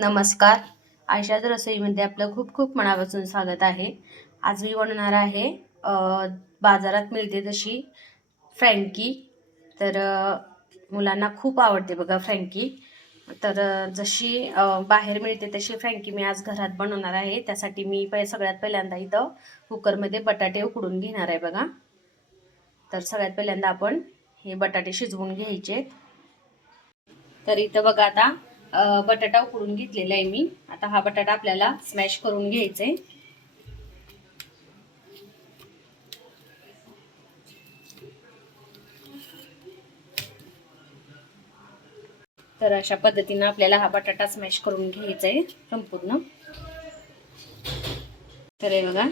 नमस्कार. आयशाच रसोईमध्ये आपलं खूप खूप मनापासून स्वागत आहे. आज मी बनवणार आहे अ, बाजारात मिळते तशी फ्रँकी. तर मुलांना खूप आवडते बघा फ्रँकी. तर जशी बाहेर मिळते तशी फ्रँकी मी आज घरात बनवणार आहे. त्यासाठी मी सगळ्यात पहिल्यांदा इथं कुकरमध्ये बटाटे उकडून घेणार आहे बघा. तर सगळ्यात पहिल्यांदा आपण हे बटाटे शिजवून घ्यायचे. तर इथं बघा आता बटाटा उकडून घेतलेला आहे मी. आता हा बटाटा आपल्याला स्मॅश करून घ्यायचा आहे. तर अशा पद्धतीने आपल्याला हा बटाटा स्मॅश करून घ्यायचा आहे संपूर्ण. तर हे बघा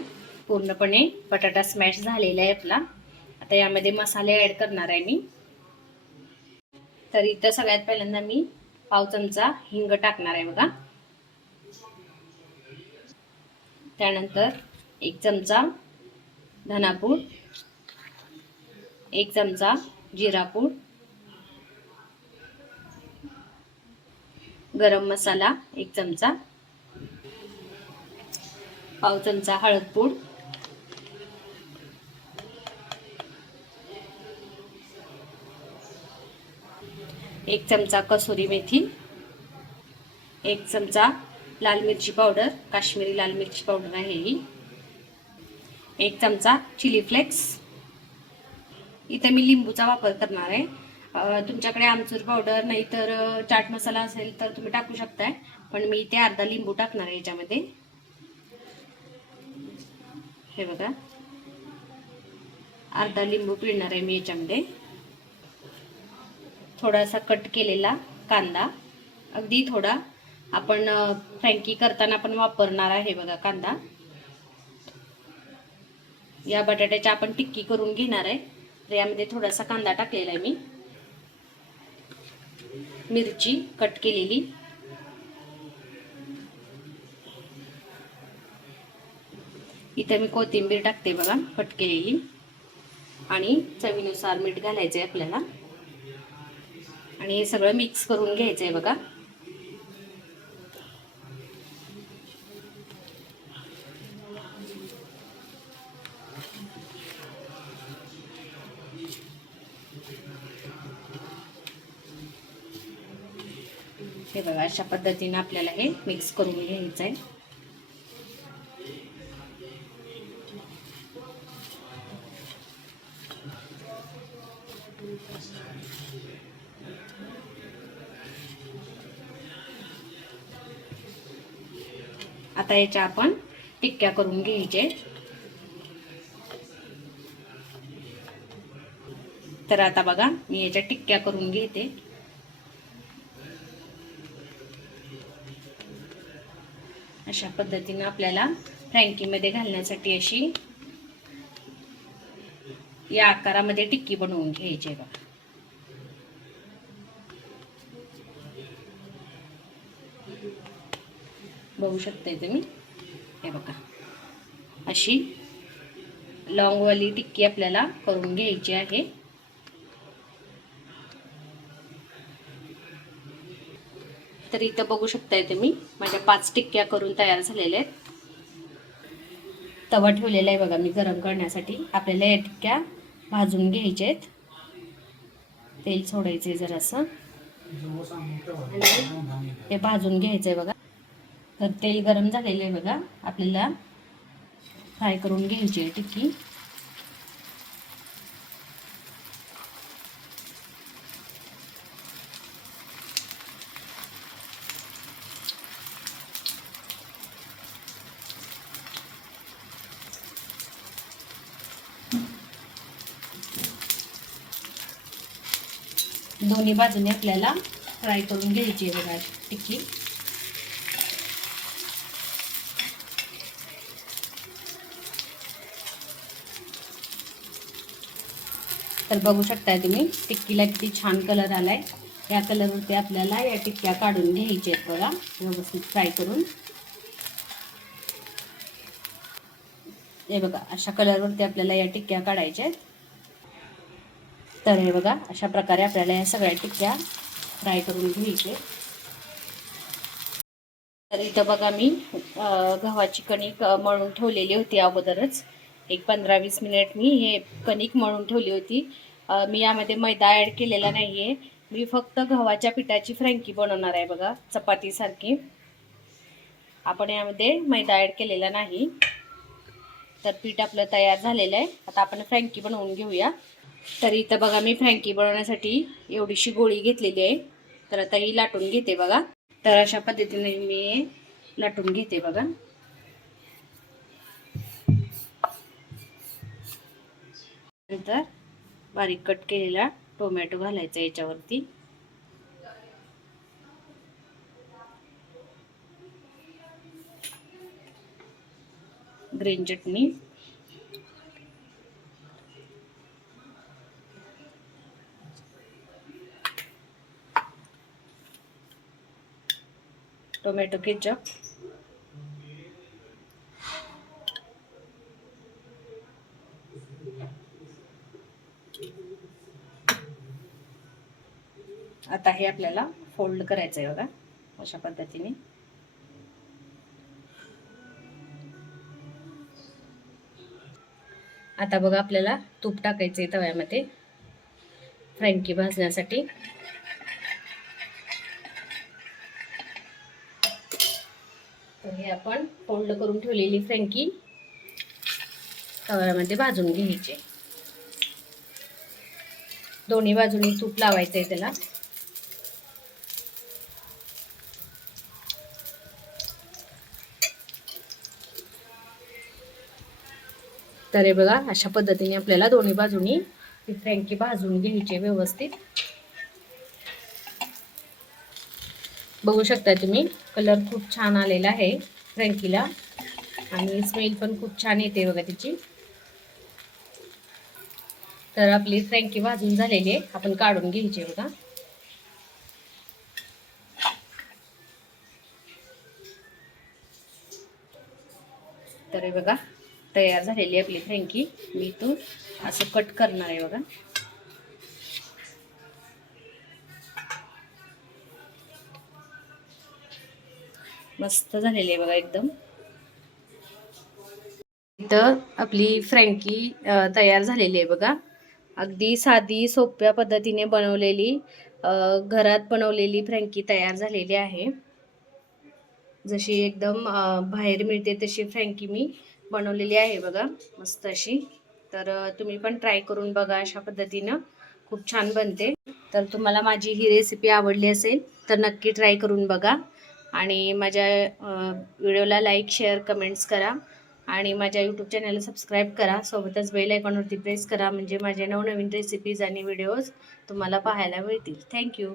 पूर्णपणे बटाटा स्मॅश झालेला आहे आपला. आता यामध्ये मसाले ऍड करणार आहे मी. तर इथं सगळ्यात पहिल्यांदा मी पाव चमचा हिंग टाकणार आहे बघा. त्यानंतर 1 चमचा धनापूड, 1 चमचा जिरापूड, गरम मसाला 1 चमचा, पाव चमचा हळद पूड, 1 चमचा कसुरी मेथी, 1 चमचा लाल मिरची पावडर, काश्मीरी लाल मिरची पावडर आहे ही, 1 चमचा चिली फ्लेक्स. इथे मी लिंबूचा वापर करणार आहे. तुमच्याकडे आमचूर पावडर नाही तर चाट मसाला असेल तर तुम्ही टाकू शकताय, पण मी इथे अर्धा लिंबू टाकणार आहे याच्यामध्ये. हे बघा अर्धा लिंबू पिळणार आहे मी याच्यामध्ये. थोडासा कट केलेला कांदा, अगदी थोडा, आपण फ्रँकी करताना आपण वापरणार आहे बघा कांदा. या बटाट्याची आपण टिक्की करून घेणार आहे, तर यामध्ये थोडासा कांदा टाकलेला आहे मी. मिरची कट केलेली, इथे मी कोथिंबीर टाकते बघा कट केलेली, आणि चवीनुसार मीठ घालायचंय आपल्याला. आणि हे सगळं मिक्स करून घ्यायचंय बघा. हे बघा अशा पद्धतीने आपल्याला हे मिक्स करून घ्यायचं आहे. आता याच्या आपण टिक्क्या करून घ्यायचे. तर आता बघा मी याच्या टिक्क्या करून घेते. अशा पद्धतीने आपल्याला फ्रँकीमध्ये घालण्यासाठी अशी या आकारामध्ये टिक्की बनवून घ्यायची बघा. बघू शकताय तुम्ही. हे बघा अशी लॉंगवाली टिक्की आपल्याला करून घ्यायची आहे. तर इथं बघू शकताय तुम्ही माझ्या 5 टिक्क्या करून तयार झालेल्या आहेत. तवा ठेवलेला आहे बघा मी गरम करण्यासाठी. आपल्याला या टिक्क्या भाजून घ्यायच्या आहेत. तेल सोडायचे जरासं आणि हे भाजून घ्यायचंय बघा. तर तेल गरम झालेलं आहे बघा. आपल्याला फ्राय करून घ्यायची आहे टिक्की. दोन्ही बाजूने आपल्याला फ्राय करून घ्यायची आहे बघा टिक्की. तर बघू शकताय तुम्ही टिक्कीला किती छान कलर आलाय. या कलरवरती आपल्याला या टिक्क्या काढून घ्यायच्या आहेत बघा, व्यवस्थित फ्राय करून. हे बघा अशा कलरवरती आपल्याला या टिक्क्या काढायच्या आहेत. तर हे बघा अशा प्रकारे आपल्याला या सगळ्या टिक्क्या फ्राय करून घ्यायचे. तर इथं बघा मी गव्हाची कणिक मळून ठेवलेली होती अगोदरच. एक 15-20 मिनिट मी हे कणिक मळून ठेवली होती. मी यामध्ये मैदा ॲड केलेला नाही आहे. मी फक्त गव्हाच्या पिठाची फ्रँकी बनवणार आहे बघा, चपातीसारखी. आपण यामध्ये मैदा ॲड केलेला नाही. तर पीठ आपलं तयार झालेलं आहे. आता आपण फ्रँकी बनवून घेऊया. तर इथं बघा मी फ्रँकी बनवण्यासाठी एवढीशी गोळी घेतलेली आहे. तर आता ही लाटून घेते बघा. तर अशा पद्धतीने मी लाटून घेते बघा. नंतर बारीक कट केलेला टोमॅटो घालायचा याच्यावरती. ग्रीन चटणी, टोमॅटो केचप, आता हे आपल्याला फोल्ड करायचं आहे बघा अशा पद्धतीने. आता बघा आपल्याला तूप टाकायचं आहे तव्यामध्ये फ्रँकी भाजण्यासाठी. तर हे आपण फोल्ड करून ठेवलेली फ्रँकी तव्यामध्ये भाजून घ्यायची. दोन्ही बाजूनी तूप लावायचं आहे त्याला. तर हे बघा अशा पद्धतीने आपल्याला दोन्ही बाजूनी ही फ्रँकी भाजून घ्यायची व्यवस्थित. बघू शकता तुम्ही, कलर खूप छान आलेला आहे फ्रँकीला आणि स्मेल पण खूप छान येते बघा तिची. तर आपली फ्रँकी भाजून झालेली आहे, आपण काढून घ्यायची बघा. तर हे बघा तयार झालेली आहे आपली फ्रँकी. मी इथून असं कट करणार आहे बघा. मस्त झालेली आहे बघा एकदम. इथं आपली फ्रँकी तयार झालेली आहे बघा. अगदी साधी सोप्या पद्धतीने बनवलेली घरात बनवलेली फ्रँकी तयार झालेली आहे. जशी एकदम बाहेर मिळते तशी फ्रँकी मी बनवलेली आहे बघा मस्त अशी. तर तुम्ही पण ट्राय करून बघा अशा पद्धतीनं, खूप छान बनते. तर तुम्हाला माझी ही रेसिपी आवडली असेल तर नक्की ट्राय करून बघा आणि माझ्या व्हिडिओला लाईक, शेअर, कमेंट्स करा आणि माझ्या यूट्यूब चॅनलला सबस्क्राईब करा. सोबतच बेल आयकॉनवरती प्रेस करा म्हणजे माझे नवनवीन रेसिपीज आणि व्हिडिओज तुम्हाला पाहायला मिळतील. थँक्यू.